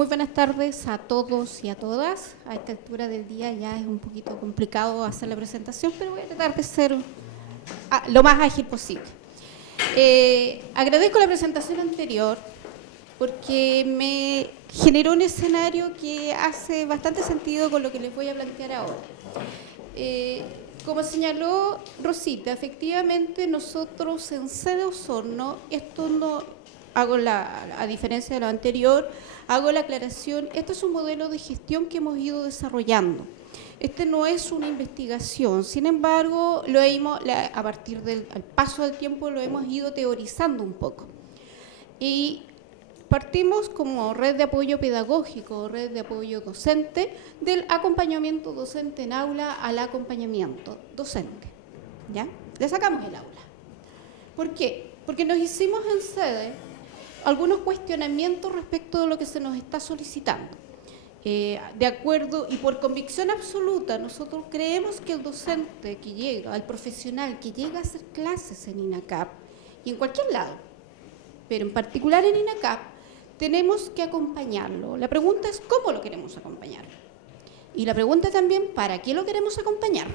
Muy buenas tardes a todos y a todas. A esta altura del día ya es un poquito complicado hacer la presentación, pero voy a tratar de ser lo más ágil posible. Agradezco la presentación anterior porque me generó un escenario que hace bastante sentido con lo que les voy a plantear ahora. Como señaló Rosita, efectivamente nosotros en Sede Osorno, esto no hago a diferencia de lo anterior, hago la aclaración, esto es un modelo de gestión que hemos ido desarrollando. Este no es una investigación, sin embargo, a partir del paso del tiempo lo hemos ido teorizando un poco. Y partimos como red de apoyo pedagógico, red de apoyo docente, del acompañamiento docente en aula al acompañamiento docente. ¿Ya? Le sacamos el aula. ¿Por qué? Porque nos hicimos en sede algunos cuestionamientos respecto de lo que se nos está solicitando. De acuerdo y por convicción absoluta, nosotros creemos que el docente que llega, el profesional que llega a hacer clases en INACAP, y en cualquier lado, pero en particular en INACAP, tenemos que acompañarlo. La pregunta es ¿cómo lo queremos acompañar? Y la pregunta también, ¿para qué lo queremos acompañar?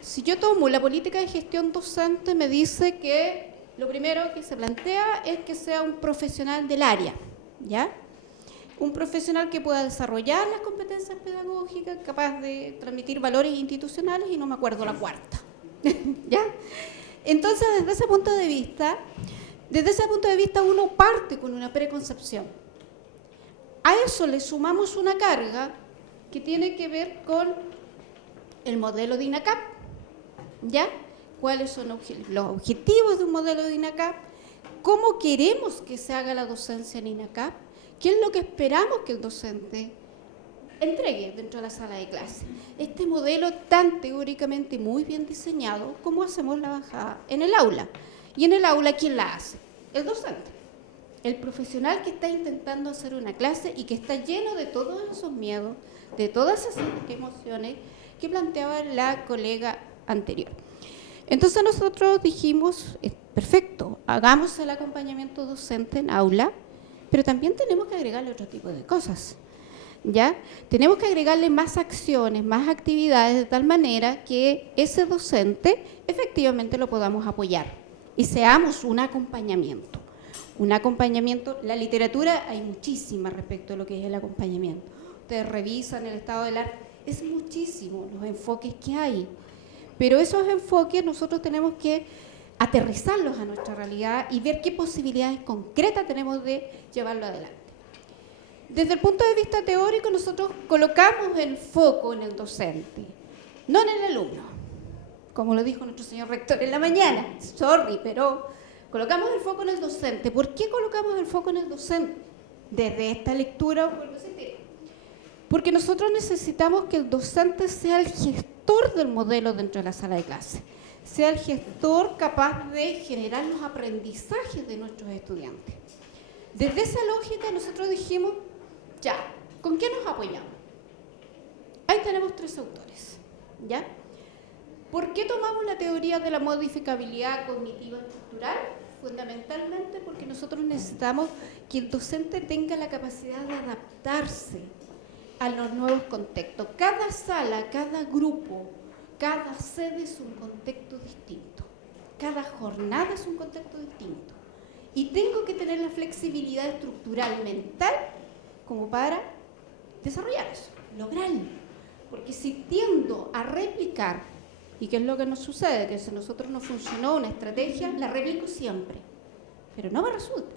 Si yo tomo la política de gestión docente, me dice que lo primero que se plantea es que sea un profesional del área, ¿ya? Un profesional que pueda desarrollar las competencias pedagógicas, capaz de transmitir valores institucionales y no me acuerdo la cuarta, ¿ya? Entonces, desde ese punto de vista uno parte con una preconcepción. A eso le sumamos una carga que tiene que ver con el modelo de INACAP, ¿ya? ¿Cuáles son los objetivos de un modelo de INACAP? ¿Cómo queremos que se haga la docencia en INACAP? ¿Qué es lo que esperamos que el docente entregue dentro de la sala de clase? Este modelo tan teóricamente muy bien diseñado, ¿cómo hacemos la bajada en el aula? Y en el aula, ¿quién la hace? El docente. El profesional que está intentando hacer una clase y que está lleno de todos esos miedos, de todas esas emociones que planteaba la colega anterior. Entonces nosotros dijimos, perfecto, hagamos el acompañamiento docente en aula, pero también tenemos que agregarle otro tipo de cosas, ¿ya? Tenemos que agregarle más acciones, más actividades, de tal manera que ese docente efectivamente lo podamos apoyar y seamos un acompañamiento. Un acompañamiento, la literatura hay muchísima respecto a lo que es el acompañamiento. Ustedes revisan el estado del arte, es muchísimo los enfoques que hay. Pero esos enfoques nosotros tenemos que aterrizarlos a nuestra realidad y ver qué posibilidades concretas tenemos de llevarlo adelante. Desde el punto de vista teórico, nosotros colocamos el foco en el docente, no en el alumno, como lo dijo nuestro señor rector en la mañana. Sorry, pero colocamos el foco en el docente. ¿Por qué colocamos el foco en el docente? Desde esta lectura, porque nosotros necesitamos que el docente sea el gestor del modelo dentro de la sala de clase, sea el gestor capaz de generar los aprendizajes de nuestros estudiantes. Desde esa lógica nosotros dijimos, ya, ¿con qué nos apoyamos? Ahí tenemos 3 autores, ¿ya? ¿Por qué tomamos la teoría de la modificabilidad cognitiva estructural? Fundamentalmente porque nosotros necesitamos que el docente tenga la capacidad de adaptarse a los nuevos contextos. Cada sala, cada grupo, cada sede es un contexto distinto. Cada jornada es un contexto distinto. Y tengo que tener la flexibilidad estructural mental como para desarrollar eso, lograrlo. Porque si tiendo a replicar, ¿y qué es lo que nos sucede? Que si a nosotros no funcionó una estrategia, la replico siempre, pero no me resulta,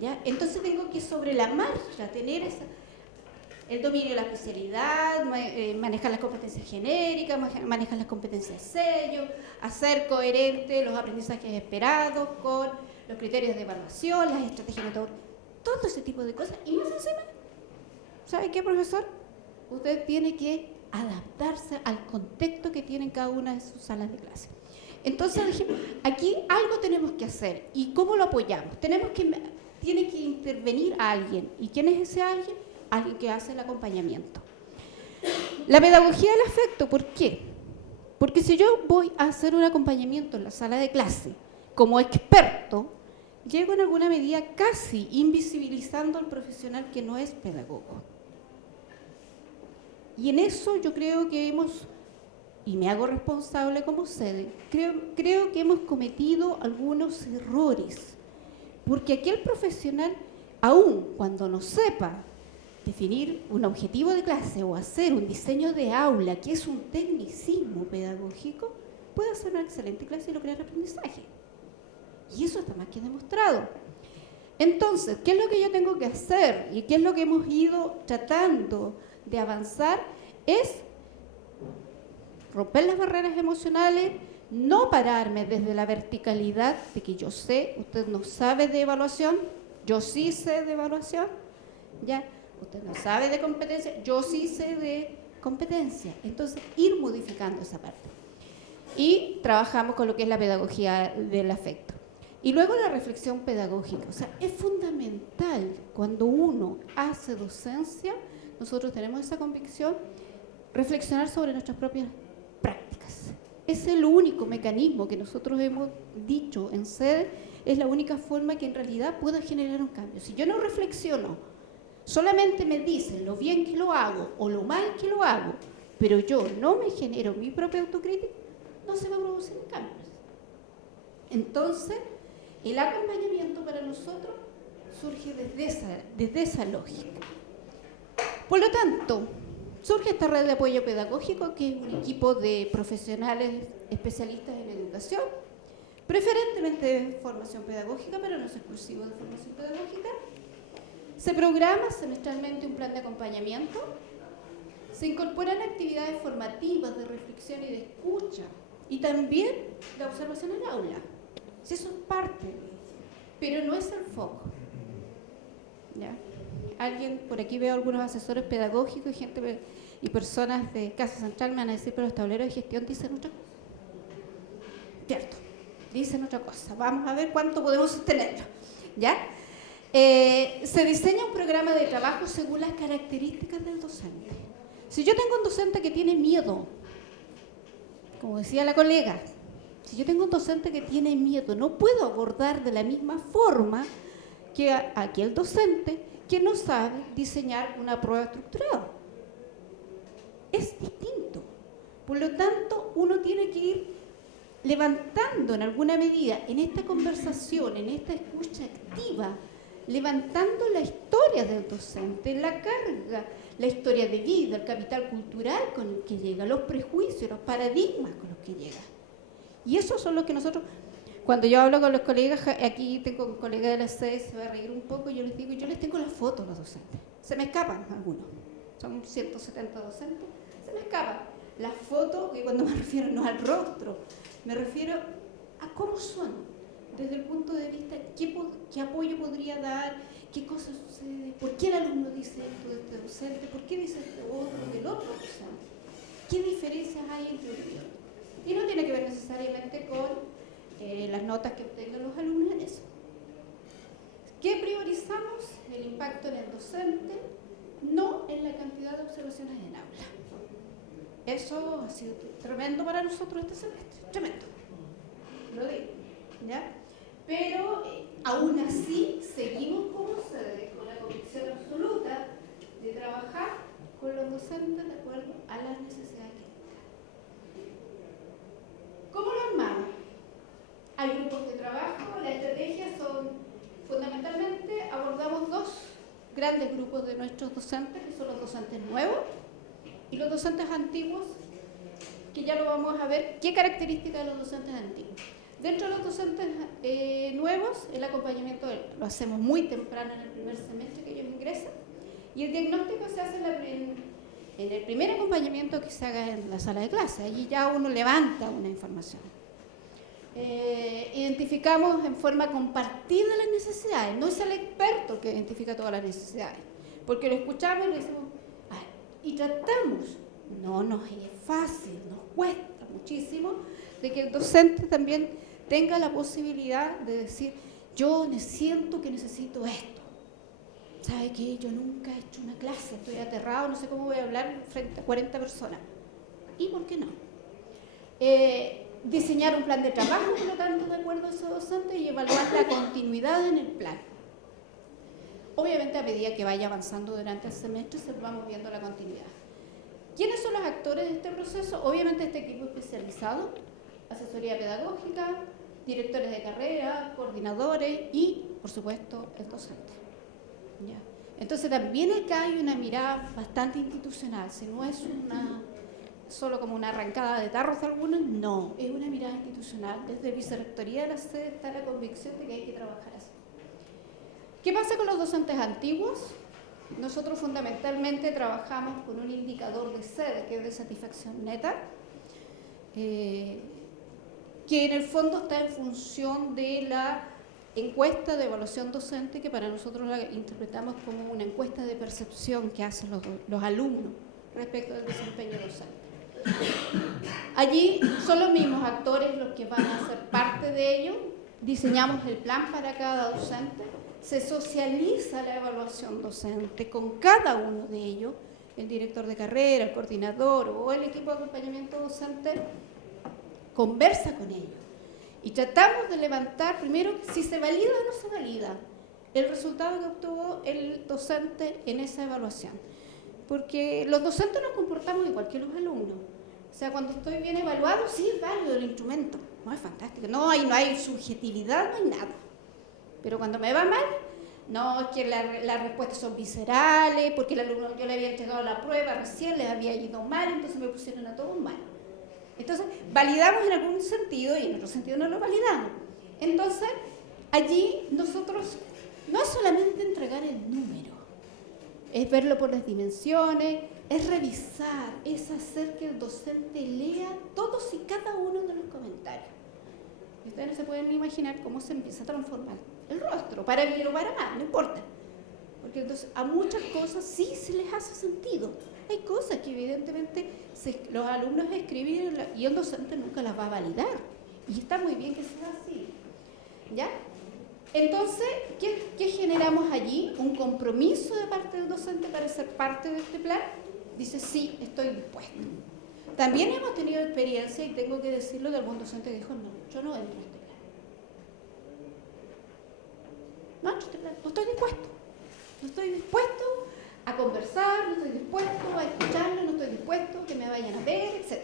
¿ya? Entonces tengo que sobre la marcha tener el dominio de la especialidad, manejar las competencias genéricas, manejar las competencias sello, hacer coherente los aprendizajes esperados con los criterios de evaluación, las estrategias de todo ese tipo de cosas. Y más encima, ¿sabe qué, profesor? Usted tiene que adaptarse al contexto que tiene cada una de sus salas de clase. Entonces dijimos, aquí algo tenemos que hacer. ¿Y cómo lo apoyamos? Tiene que intervenir a alguien. ¿Y quién es ese alguien? Alguien que hace el acompañamiento. La pedagogía del afecto, ¿por qué? Porque si yo voy a hacer un acompañamiento en la sala de clase como experto, llego en alguna medida casi invisibilizando al profesional que no es pedagogo. Y en eso yo creo que y me hago responsable como sede, creo que hemos cometido algunos errores, porque aquel profesional, aun cuando no sepa definir un objetivo de clase o hacer un diseño de aula, que es un tecnicismo pedagógico, puede hacer una excelente clase y lograr aprendizaje. Y eso está más que demostrado. Entonces, ¿qué es lo que yo tengo que hacer? Y qué es lo que hemos ido tratando de avanzar, es romper las barreras emocionales, no pararme desde la verticalidad de que yo sé, usted no sabe de evaluación, yo sí sé de evaluación, ¿ya? Usted no sabe de competencia, yo sí sé de competencia. Entonces, ir modificando esa parte. Y trabajamos con lo que es la pedagogía del afecto. Y luego la reflexión pedagógica. O sea, es fundamental cuando uno hace docencia, nosotros tenemos esa convicción, reflexionar sobre nuestras propias prácticas. Es el único mecanismo que nosotros hemos dicho en sede, es la única forma que en realidad pueda generar un cambio. Si yo no reflexiono, solamente me dicen lo bien que lo hago o lo mal que lo hago, pero yo no me genero mi propia autocrítica, no se va a producir cambios. Entonces, el acompañamiento para nosotros surge desde esa lógica. Por lo tanto, surge esta red de apoyo pedagógico, que es un equipo de profesionales especialistas en educación, preferentemente de formación pedagógica, pero no es exclusivo de formación pedagógica. Se programa semestralmente un plan de acompañamiento, se incorporan actividades formativas de reflexión y de escucha, y también la observación en aula. Si eso es parte, pero no es el foco. ¿Ya? Alguien, por aquí veo algunos asesores pedagógicos y personas de Casa Central me van a decir, pero los tableros de gestión dicen otra cosa. Cierto, dicen otra cosa. Vamos a ver cuánto podemos sostenerlo. ¿Ya? Se diseña un programa de trabajo según las características del docente. Si yo tengo un docente que tiene miedo, como decía la colega, si yo tengo un docente que tiene miedo, no puedo abordar de la misma forma que aquel docente que no sabe diseñar una prueba estructurada. Es distinto. Por lo tanto, uno tiene que ir levantando en alguna medida, en esta conversación, en esta escucha activa, levantando la historia del docente, la carga, la historia de vida, el capital cultural con el que llega, los prejuicios, los paradigmas con los que llega. Y esos son los que nosotros, cuando yo hablo con los colegas, aquí tengo un colega de la sede, se va a reír un poco, yo les digo, yo les tengo las fotos a los docentes. Se me escapan algunos, son 170 docentes, se me escapan las fotos, y cuando me refiero no al rostro, me refiero a cómo son, desde el punto de vista, qué apoyo podría dar, qué cosas sucede, por qué el alumno dice esto de este docente, por qué dice esto otro del otro docente, qué diferencias hay entre uno y otro. Y no tiene que ver necesariamente con las notas que obtengan los alumnos en eso. ¿Qué priorizamos? El impacto en el docente, no en la cantidad de observaciones en aula. Eso ha sido tremendo para nosotros este semestre, tremendo. Lo digo, ¿ya? Pero aún así seguimos como sede con la convicción absoluta de trabajar con los docentes de acuerdo a las necesidades que tienen. ¿Cómo lo armamos? Hay grupos de trabajo, las estrategias son fundamentalmente, abordamos dos grandes grupos de nuestros docentes, que son los docentes nuevos y los docentes antiguos, que ya lo vamos a ver, qué características de los docentes antiguos. Dentro de los docentes nuevos, el acompañamiento lo hacemos muy temprano en el primer semestre que ellos ingresan, y el diagnóstico se hace en el primer acompañamiento que se haga en la sala de clase. Allí ya uno levanta una información. Identificamos en forma compartida las necesidades, no es el experto el que identifica todas las necesidades, porque lo escuchamos y le decimos, y tratamos, no nos es fácil, nos cuesta muchísimo, de que el docente también tenga la posibilidad de decir, yo siento que necesito esto. ¿Sabe qué? Yo nunca he hecho una clase, estoy aterrado, no sé cómo voy a hablar frente a 40 personas. ¿Y por qué no? diseñar un plan de trabajo, por lo tanto, de acuerdo a ese docente y evaluar la continuidad en el plan. Obviamente, a medida que vaya avanzando durante el semestre, se va moviendo la continuidad. ¿Quiénes son los actores de este proceso? Obviamente, este equipo especializado, asesoría pedagógica, directores de carrera, coordinadores y, por supuesto, el docente. ¿Ya? Entonces, también acá hay una mirada bastante institucional. Si no es solo como una arrancada de tarros de algunos, no, es una mirada institucional. Desde Vicerrectoría de la sede está la convicción de que hay que trabajar así. ¿Qué pasa con los docentes antiguos? Nosotros fundamentalmente trabajamos con un indicador de sede, que es de satisfacción neta, que en el fondo está en función de la encuesta de evaluación docente, que para nosotros la interpretamos como una encuesta de percepción que hacen los alumnos respecto del desempeño docente. Allí son los mismos actores los que van a ser parte de ello. Diseñamos el plan para cada docente, se socializa la evaluación docente con cada uno de ellos, el director de carrera, el coordinador o el equipo de acompañamiento docente conversa con ellos y tratamos de levantar primero si se valida o no se valida el resultado que obtuvo el docente en esa evaluación, porque los docentes nos comportamos igual que los alumnos. O sea, cuando estoy bien evaluado, sí es válido el instrumento, no es fantástico, no hay subjetividad, no hay nada. Pero cuando me va mal, no, es que las respuestas son viscerales, porque el alumno, yo le había entregado la prueba recién, les había ido mal, entonces me pusieron a todos mal. Entonces, validamos en algún sentido y en otro sentido no lo validamos. Entonces, allí nosotros no es solamente entregar el número, es verlo por las dimensiones, es revisar, es hacer que el docente lea todos y cada uno de los comentarios. Ustedes no se pueden imaginar cómo se empieza a transformar el rostro, para bien o para mal, no importa. Porque entonces a muchas cosas sí se les hace sentido. Hay cosas que evidentemente los alumnos escriben y el docente nunca las va a validar. Y está muy bien que sea así. ¿Ya? Entonces, ¿qué generamos allí? Un compromiso de parte del docente para ser parte de este plan. Dice, sí, estoy dispuesto. También hemos tenido experiencia, y tengo que decirlo, de algún docente que dijo, no, yo no entro a este plan. No entro a este plan, no estoy dispuesto. No estoy dispuesto a conversar, no estoy dispuesto a escucharlo, no estoy dispuesto a que me vayan a ver, etc.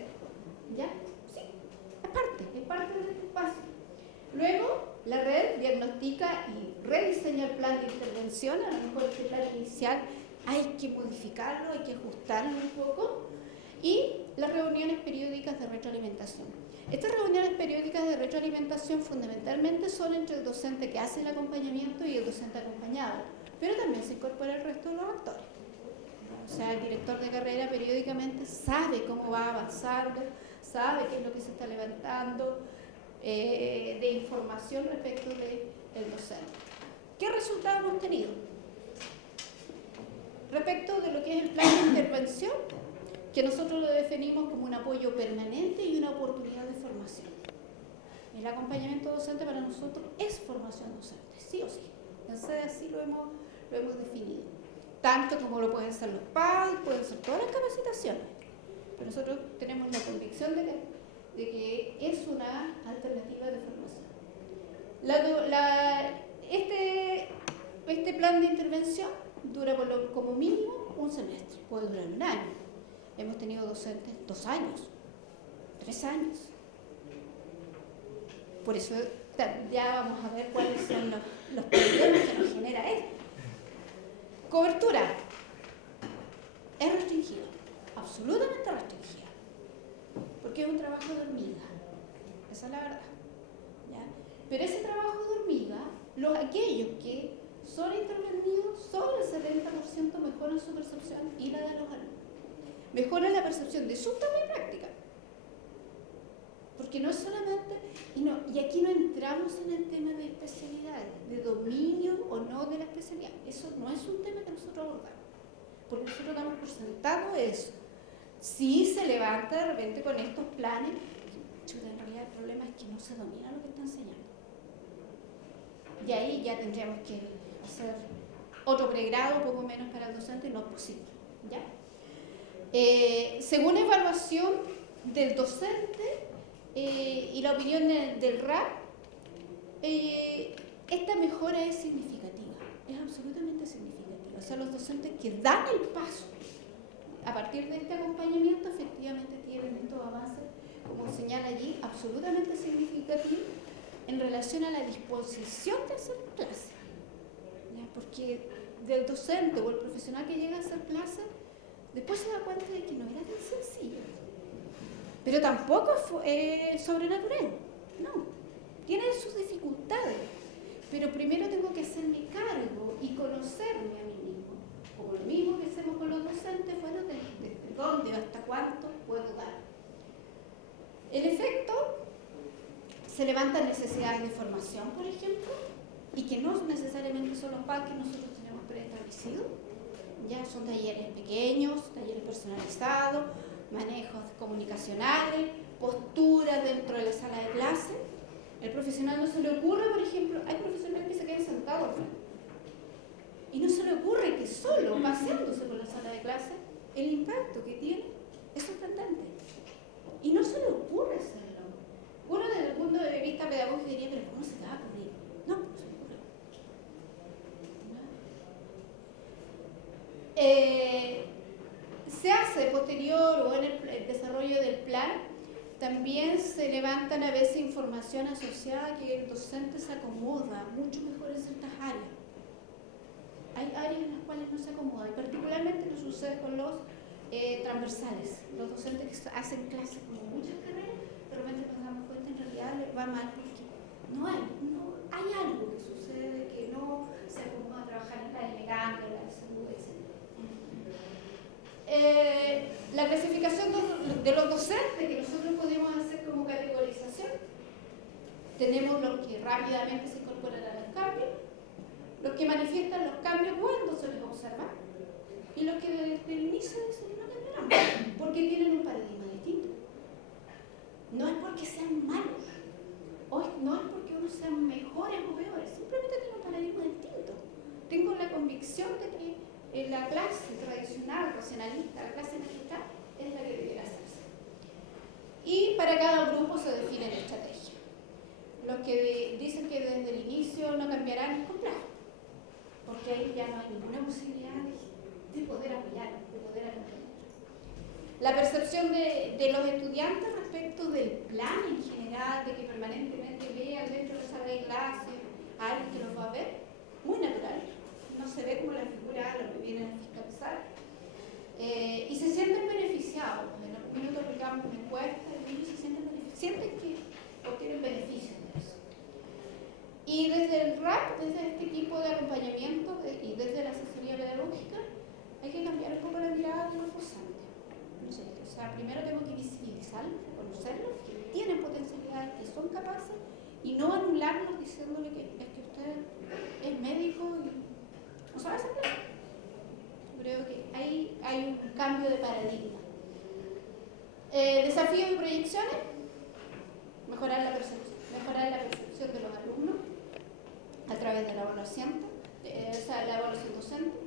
¿Ya? Sí, es parte de este espacio. Luego, la red diagnostica y rediseña el plan de intervención. A lo mejor este plan inicial hay que modificarlo, hay que ajustarlo un poco. Y las reuniones periódicas de retroalimentación. Estas reuniones periódicas de retroalimentación fundamentalmente son entre el docente que hace el acompañamiento y el docente acompañado, pero también se incorpora el resto de los actores. O sea, el director de carrera periódicamente sabe cómo va avanzando, sabe qué es lo que se está levantando de información respecto del docente. ¿Qué resultados hemos tenido? Respecto de lo que es el plan de intervención, que nosotros lo definimos como un apoyo permanente y una oportunidad de formación. El acompañamiento docente para nosotros es formación docente, sí o sí. Entonces así lo hemos definido. Tanto como lo pueden ser los PAD, pueden ser todas las capacitaciones. Pero nosotros tenemos la convicción de que es una alternativa de formación. Este plan de intervención dura como mínimo un semestre, puede durar un año. Hemos tenido docentes 2 años, 3 años. Por eso ya vamos a ver cuáles son los problemas que nos genera esto. Cobertura. Es restringido, absolutamente restringido. Porque es un trabajo de hormiga. Esa es la verdad. ¿Ya? Pero ese trabajo de hormiga, aquellos que son intervenidos, sobre el 70% mejoran su percepción y la de los alumnos. Mejora la percepción de su toma y práctica. Porque no es solamente, y aquí no entramos en el tema de especialidades, de dominio o no de la especialidad. Eso no es un tema que nosotros abordamos. Porque nosotros damos por sentado eso. Sí se levanta de repente con estos planes, en realidad el problema es que no se domina lo que está enseñando. Y ahí ya tendríamos que hacer otro pregrado, poco menos para el docente, y no es posible. ¿Ya? Según evaluación del docente, y la opinión del RAP, esta mejora es significativa, es absolutamente significativa. O sea, los docentes que dan el paso a partir de este acompañamiento efectivamente tienen estos avances, como señala allí, absolutamente significativos en relación a la disposición de hacer clase. ¿Ya? Porque del docente o el profesional que llega a hacer clase, después se da cuenta de que no era tan sencillo. Pero tampoco es sobrenatural, no. Tiene sus dificultades, pero primero tengo que hacerme cargo y conocerme a mí mismo. Como lo mismo que hacemos con los docentes, bueno, desde dónde hasta cuánto puedo dar. El efecto, se levantan necesidades de formación, por ejemplo, y que no necesariamente son los PAD que nosotros tenemos preestablecidos. Ya son talleres pequeños, talleres personalizados, manejos comunicacionales, posturas dentro de la sala de clase. El profesional no se le ocurre, por ejemplo, hay profesionales que se quedan sentados, ¿no? Y no se le ocurre que solo paseándose por la sala de clase, el impacto que tiene es sorprendente. Y no se le ocurre hacerlo. Uno desde el punto de vista pedagógico diría, pero ¿cómo se te va a ocurrir? No, no se le ocurre. Se hace posterior o en el desarrollo del plan, también se levantan a veces información asociada que el docente se acomoda mucho mejor en ciertas áreas. Hay áreas en las cuales no se acomoda, y particularmente lo sucede con los transversales. Los docentes que hacen clases con muchas carreras, de repente nos damos cuenta en realidad les va mal porque hay algo que sucede que no se acomoda a trabajar en la mecánica, en la salud, etc. La clasificación de los docentes que nosotros podemos hacer como categorización, tenemos los que rápidamente se incorporan a los cambios, los que manifiestan los cambios cuando se les observa, y los que desde el inicio dicen no cambiarán, porque tienen un paradigma distinto. No es porque sean malos, no es porque unos sean mejores o peores, simplemente tienen un paradigma distinto. Tengo la convicción de que la clase tradicional, racionalista, la clase magistral, es la que debería hacerse. Y para cada grupo se define la estrategia. Los que dicen que desde el inicio no cambiarán es complejo, porque ahí ya no hay ninguna posibilidad de poder apoyar, de poder acompañar. La percepción de los estudiantes respecto del plan en general, de que permanentemente vean dentro de la sala de clase a alguien que los va a ver, muy natural. No se ve como la figura lo que vienen a fiscalizar. Y se sienten beneficiados. En algún minuto aplicamos una encuesta y ellos se sienten que obtienen beneficios de eso. Y desde el RAP, desde este tipo de acompañamiento y desde la asesoría pedagógica, hay que cambiar un poco la mirada de los docentes. O sea, primero tengo que visibilizarlos, reconocerlos, que tienen potencialidades, que son capaces, y no anularlos diciéndole que es que usted es médico y no sabe hacer nada. Creo que ahí hay un cambio de paradigma. Desafíos y proyecciones, mejorar la percepción de los alumnos a través de la evaluación, la evaluación docente,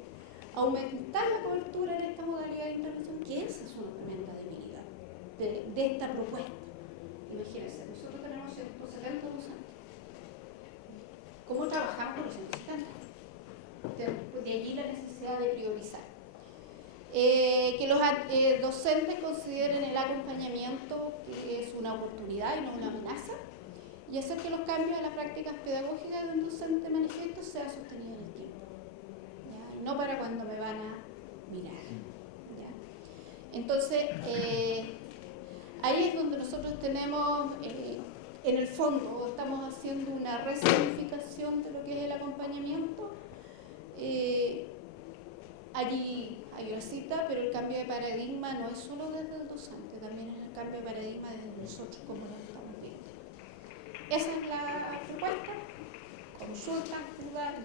aumentar la cobertura en esta modalidad de intervención, que esa es una tremenda debilidad de esta propuesta. Imagínense, nosotros tenemos 170 docentes. ¿Cómo trabajamos con los 170? De allí la necesidad de priorizar. Que los docentes consideren el acompañamiento que es una oportunidad y no una amenaza, y hacer que los cambios en las prácticas pedagógicas de un docente manifiesto sean sostenidos en el tiempo, ¿ya? No para cuando me van a mirar, ¿ya? Entonces, ahí es donde nosotros tenemos, en el fondo, estamos haciendo una resignificación de lo que es el acompañamiento. Allí hay una cita, pero el cambio de paradigma no es solo desde el docente, también es el cambio de paradigma desde nosotros como lo estamos viendo. Esa es la propuesta, consulta,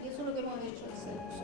y eso es lo que hemos hecho en el CEDUS.